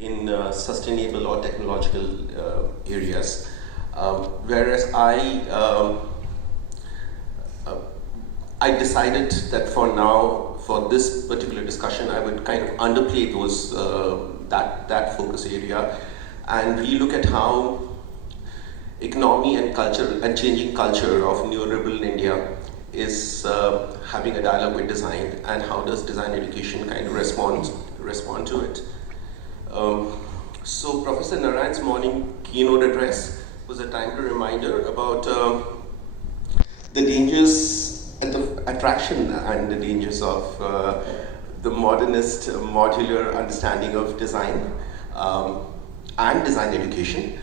in sustainable or technological areas. Whereas I decided that for now, for this particular discussion, I would kind of underplay those that focus area and relook at how economy and culture and changing culture of neoliberal India is having a dialogue with design, and how does design education kind of respond to it. So Professor Narayan's morning keynote address was a timely reminder about the dangers and the attraction and the dangers of the modernist modular understanding of design and design education.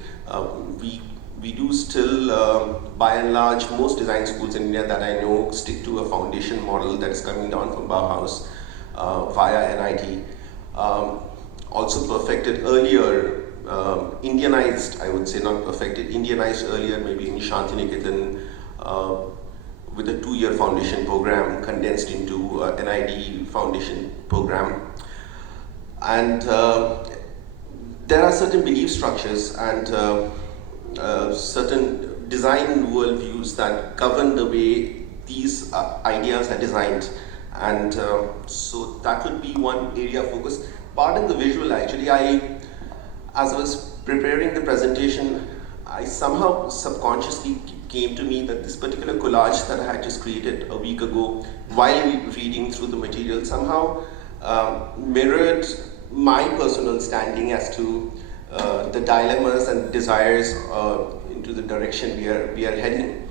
We do still, by and large, most design schools in India that I know stick to a foundation model that is coming down from Bauhaus via NIT. Also perfected earlier, Indianized, I would say, not perfected, Indianized earlier, maybe in Shantiniketan, with a 2-year foundation program condensed into NID foundation program. And there are certain belief structures and certain design worldviews that govern the way these ideas are designed. And so that would be one area of focus. Pardon the visual, actually, as I was preparing the presentation, I somehow subconsciously came to me that this particular collage that I had just created a week ago while reading through the material somehow mirrored my personal standing as to the dilemmas and desires into the direction we are heading.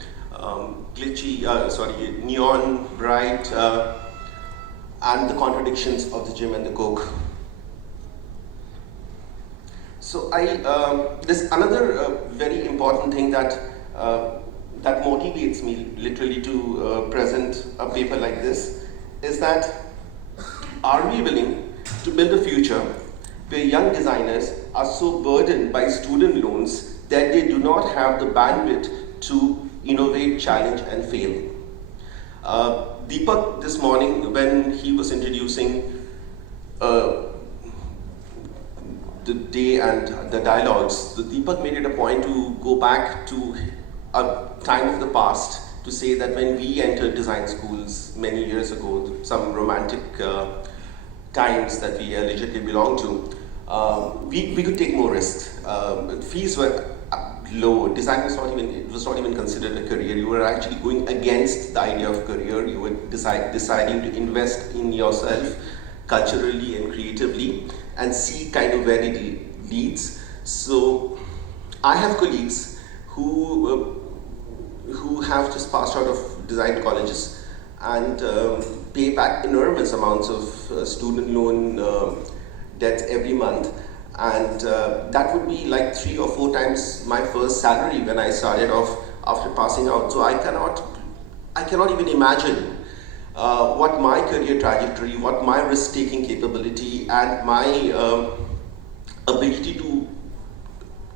Neon, bright, and the contradictions of the gym and the Coke. So there's another very important thing that motivates me literally to present a paper like this, is that are we willing to build a future where young designers are so burdened by student loans that they do not have the bandwidth to innovate, challenge, and fail? Deepak this morning, when he was introducing the day and the dialogues, Deepak made it a point to go back to a time of the past to say that when we entered design schools many years ago, some romantic times that we allegedly belonged to, we could take more risks. Fees were low. Design was not even considered a career. You were actually going against the idea of career. You were deciding to invest in yourself culturally and creatively and see kind of where it leads. So I have colleagues who have just passed out of design colleges and pay back enormous amounts of student loan debts every month, and that would be like 3 or 4 times my first salary when I started off after passing out. So I cannot even imagine what my career trajectory, what my risk-taking capability, and my ability to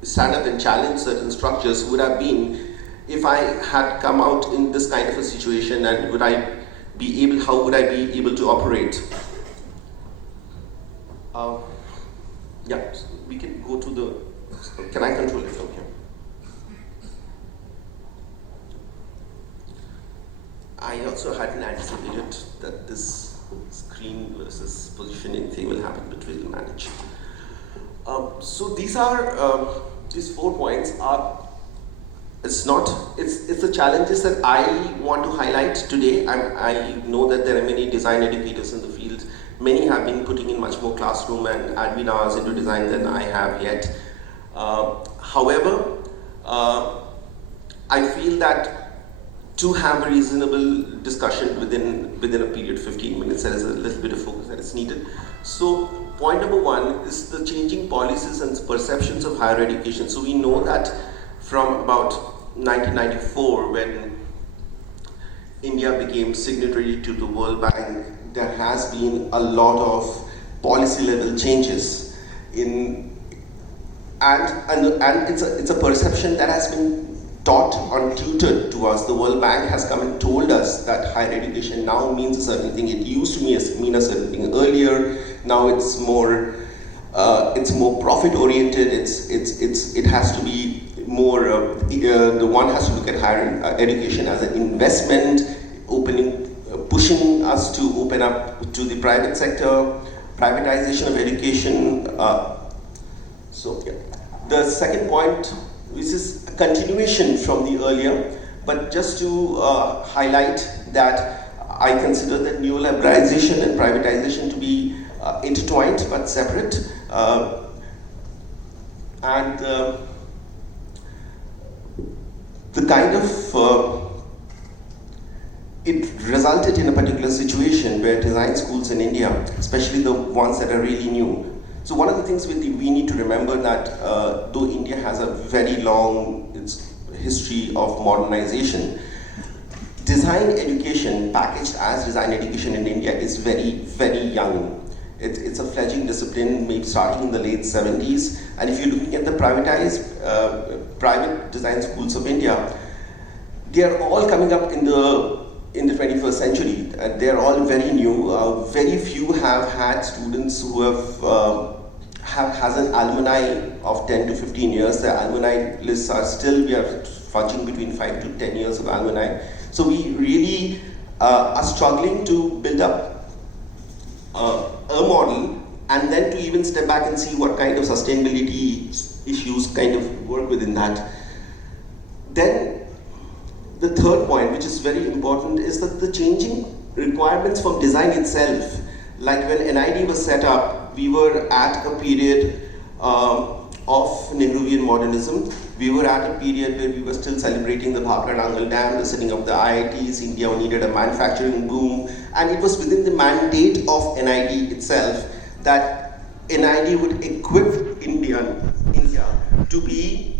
stand up and challenge certain structures would have been if I had come out in this kind of a situation, and how would I be able to operate? Yeah, we can go to the, can I control it from here? I also hadn't anticipated that this screen versus positioning thing will happen, but we'll manage. So these are, these 4 points are, it's the challenges that I want to highlight today. I know that there are many design educators in the field. Many have been putting in much more classroom and admin hours into design than I have yet. However, I feel that to have a reasonable discussion within a period of 15 minutes, there is a little bit of focus that is needed. So point number 1 is the changing policies and perceptions of higher education. So we know that from about 1994, when India became signatory to the World Bank, there has been a lot of policy level changes and it's a perception that has been taught or tutored to us. The World Bank has come and told us that higher education now means a certain thing. It used to mean a certain thing earlier. Now it's more It's more profit oriented. It has to be more. The one has to look at higher education as an investment, pushing us to open up to the private sector, privatization of education. The second point, which is a continuation from the earlier, but just to highlight that I consider that neoliberalization and privatization to be intertwined but separate. The kind of it resulted in a particular situation where design schools in India, especially the ones that are really new. So one of the things we need to remember that though India has a very long history of modernization, design education, packaged as design education in India, is very, very young. It's a fledgling discipline, maybe starting in the late 70s. And if you're looking at the private design schools of India, they are all coming up in the 21st century. They're all very new. Very few have had students who has an alumni of 10 to 15 years. The alumni lists are still, we are fudging between 5 to 10 years of alumni. So we really are struggling to build up a model, and then to even step back and see what kind of sustainability issues kind of work within that. Then the third point, which is very important, is that the changing requirements from design itself. Like when NID was set up, we were at a period of Nehruvian modernism. We were at a period where we were still celebrating the Bhakra Dangal Dam, the setting of the IITs. India needed a manufacturing boom, and it was within the mandate of NID itself that NID would equip India to be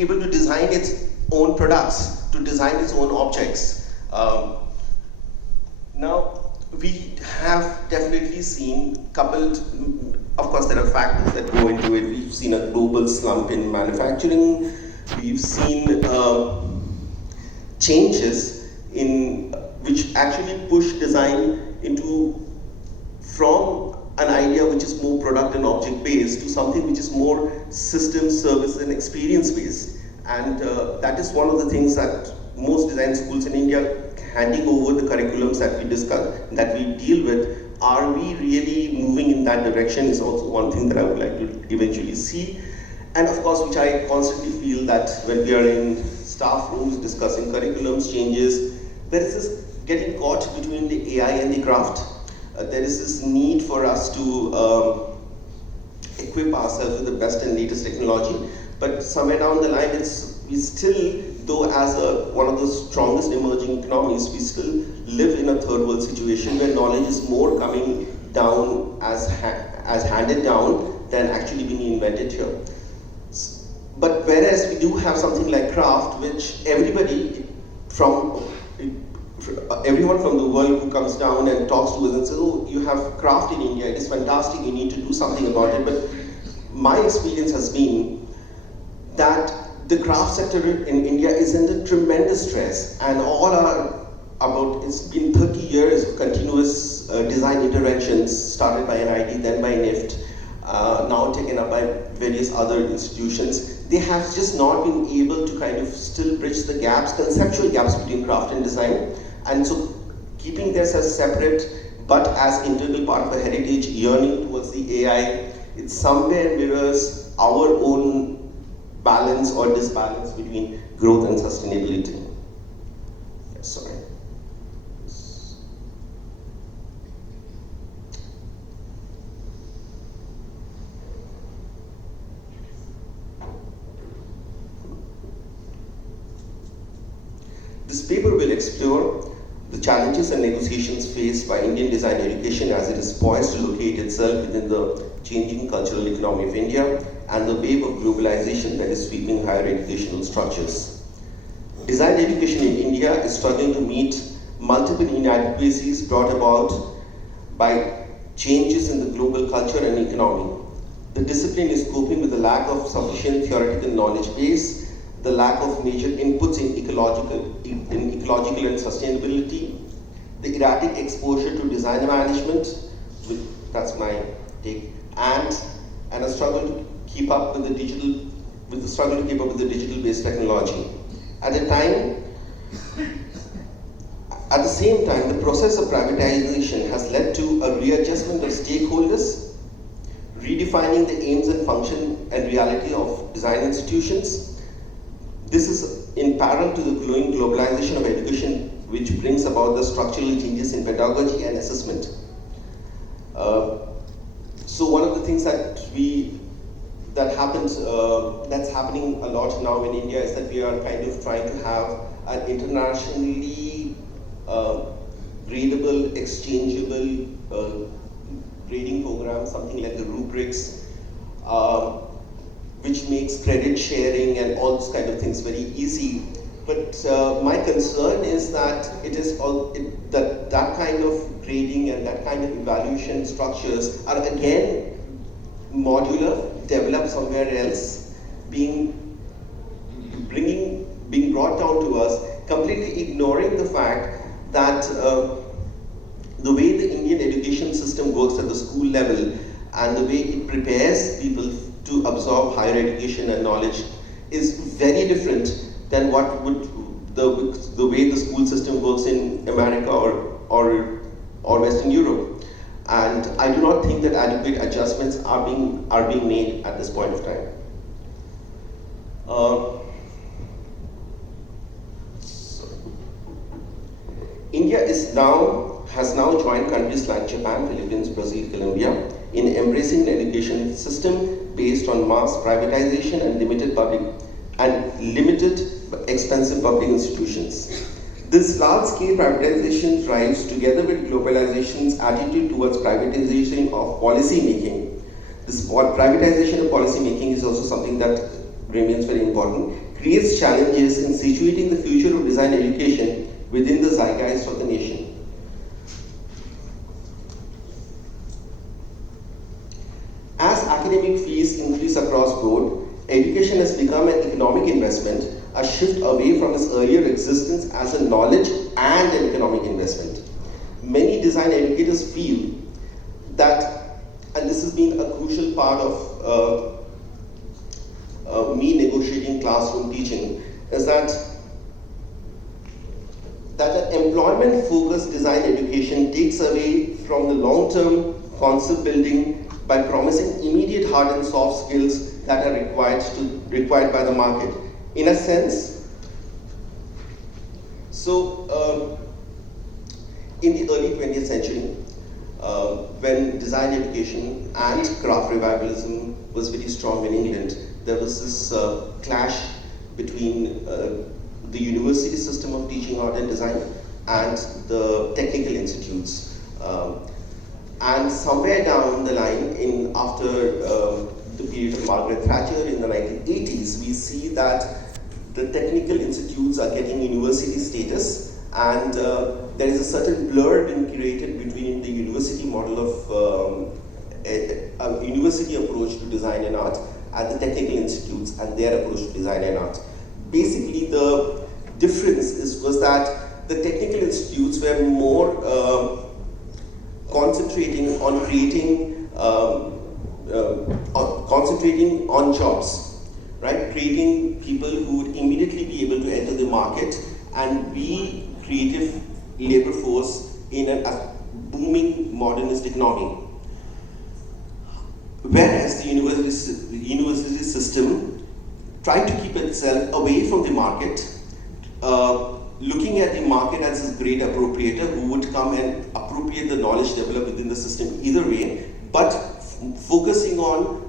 able to design its own products, to design its own objects. Now, we have definitely seen, coupled, of course there are factors that go into it. We've seen a global slump in manufacturing. We've seen changes in which actually push design from an idea which is more product and object based to something which is more system, service and experience based. And that is one of the things that most design schools in India, handing over the curriculums that we discuss, that we deal with, are we really moving in that direction is also one thing that I would like to eventually see. And of course, which I constantly feel that when we are in staff rooms discussing curriculums changes, there is this getting caught between the AI and the craft. There is this need for us to equip ourselves with the best and latest technology, but somewhere down the line, we still, though as one of the strongest emerging economies, we still live in a third world situation where knowledge is more coming down as handed down than actually being invented here. But whereas we do have something like craft, which everyone from the world who comes down and talks to us and says, oh, you have craft in India, it is fantastic, you need to do something about it. But my experience has been that the craft sector in India is under tremendous stress, and it's been 30 years of continuous design interventions started by NID, then by NIFT, now taken up by various other institutions. They have just not been able to kind of still bridge the gaps, conceptual gaps between craft and design. And so keeping this as separate but as integral part of a heritage yearning towards the AI, it somewhere mirrors our own balance or disbalance between growth and sustainability. Yes, sorry. This paper will explore the challenges and negotiations faced by Indian design education as it is poised to locate itself within the changing cultural economy of India and the wave of globalization that is sweeping higher educational structures. Design education in India is struggling to meet multiple inadequacies brought about by changes in the global culture and economy. The discipline is coping with the lack of sufficient theoretical knowledge base, the lack of major inputs in ecological and sustainability, the erratic exposure to design management, that's my take, and and a struggle to keep up with the digital-based technology. At the same time, the process of privatization has led to a readjustment of stakeholders, redefining the aims and function and reality of design institutions. This is in parallel to the growing globalization of education, which brings about the structural changes in pedagogy and assessment. So one of the things that's happening a lot now in India is that we are kind of trying to have an internationally gradable, exchangeable grading program, something like the rubrics, which makes credit sharing and all those kind of things very easy. But my concern is that that kind of grading and that kind of evaluation structures are again modular, developed somewhere else, being brought down to us, completely ignoring the fact that the way the Indian education system works at the school level and the way it prepares people to absorb higher education and knowledge is very different than what would the way the school system works in America or Western Europe. And I do not think that adequate adjustments are being made at this point of time. India has now joined countries like Japan, Philippines, Brazil, Colombia in embracing an education system based on mass privatization and limited expensive public institutions. This large-scale privatization drives, together with globalization's attitude towards privatization of policy making. This privatization of policy making is also something that remains very important, creates challenges in situating the future of design education within the zeitgeist of the nation. As academic fees increase across board, education has become an economic investment, a shift away from its earlier existence as a knowledge and an economic investment. Many design educators feel that, and this has been a crucial part of me negotiating classroom teaching, is that an employment-focused design education takes away from the long-term concept building by promising immediate hard and soft skills that are required by the market. In a sense, in the early 20th century, when design education and craft revivalism was very strong in England, there was this clash between the university system of teaching art and design and the technical institutes. And somewhere down the line, after the period of Margaret Thatcher in the 1980s, we see that the technical institutes are getting university status, and there is a certain blur being created between the university model of a university approach to design and art and the technical institutes and their approach to design and art. Basically, the difference was that the technical institutes were more concentrating on creating concentrating on jobs, right? Creating people who would immediately be able to enter the market and be creative labor force in a booming modernist economy. Whereas the university system tried to keep itself away from the market, looking at the market as a great appropriator who would come and appropriate the knowledge developed within the system either way, but focusing on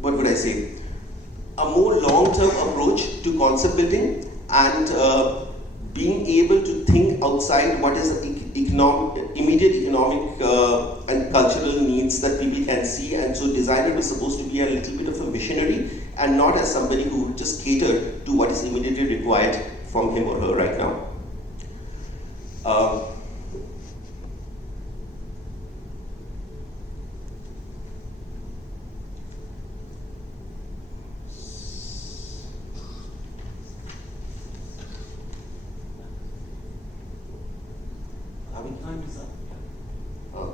what would I say, a more long-term approach to concept building and being able to think outside what is immediate economic and cultural needs that people can see. And so designer was supposed to be a little bit of a visionary and not as somebody who would just cater to what is immediately required from him or her right now.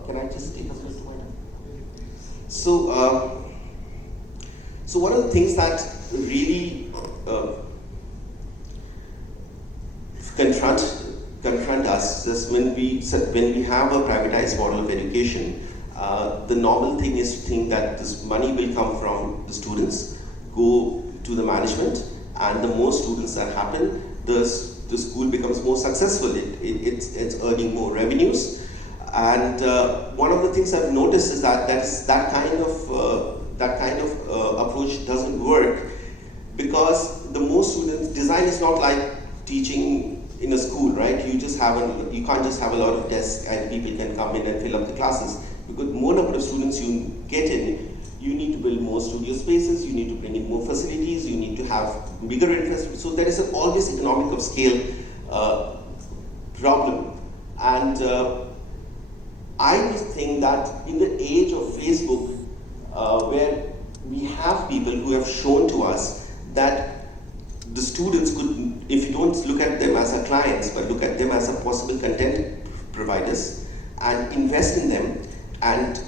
Can I might just take us just a minute. So, so one of the things that really confront us is when we have a privatized model of education, the normal thing is to think that this money will come from the students, go to the management, and the more students that happen, the school becomes more successful. It's earning more revenues, and one of the things I've noticed is that kind of approach doesn't work, because the more students, design is not like teaching in a school, right? You can't just have a lot of desks and people can come in and fill up the classes. Because more number of students you get in, you need to build more studio spaces, you need to bring in more facilities, you need to have bigger infrastructure. So there is always economic of scale problem. And I just think that in the age of Facebook, where we have people who have shown to us that the students could, if you don't look at them as our clients, but look at them as a possible content providers and invest in them. And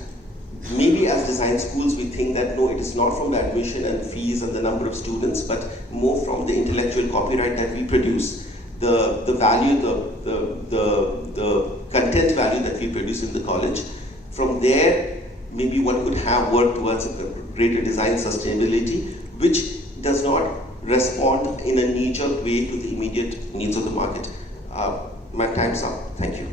maybe as design schools, we think that no, it is not from the admission and fees and the number of students, but more from the intellectual copyright that we produce, the value, the content value that we produce in the college. From there, maybe one could have worked towards a greater design sustainability, which does not respond in a knee-jerk way to the immediate needs of the market. My time's up. Thank you.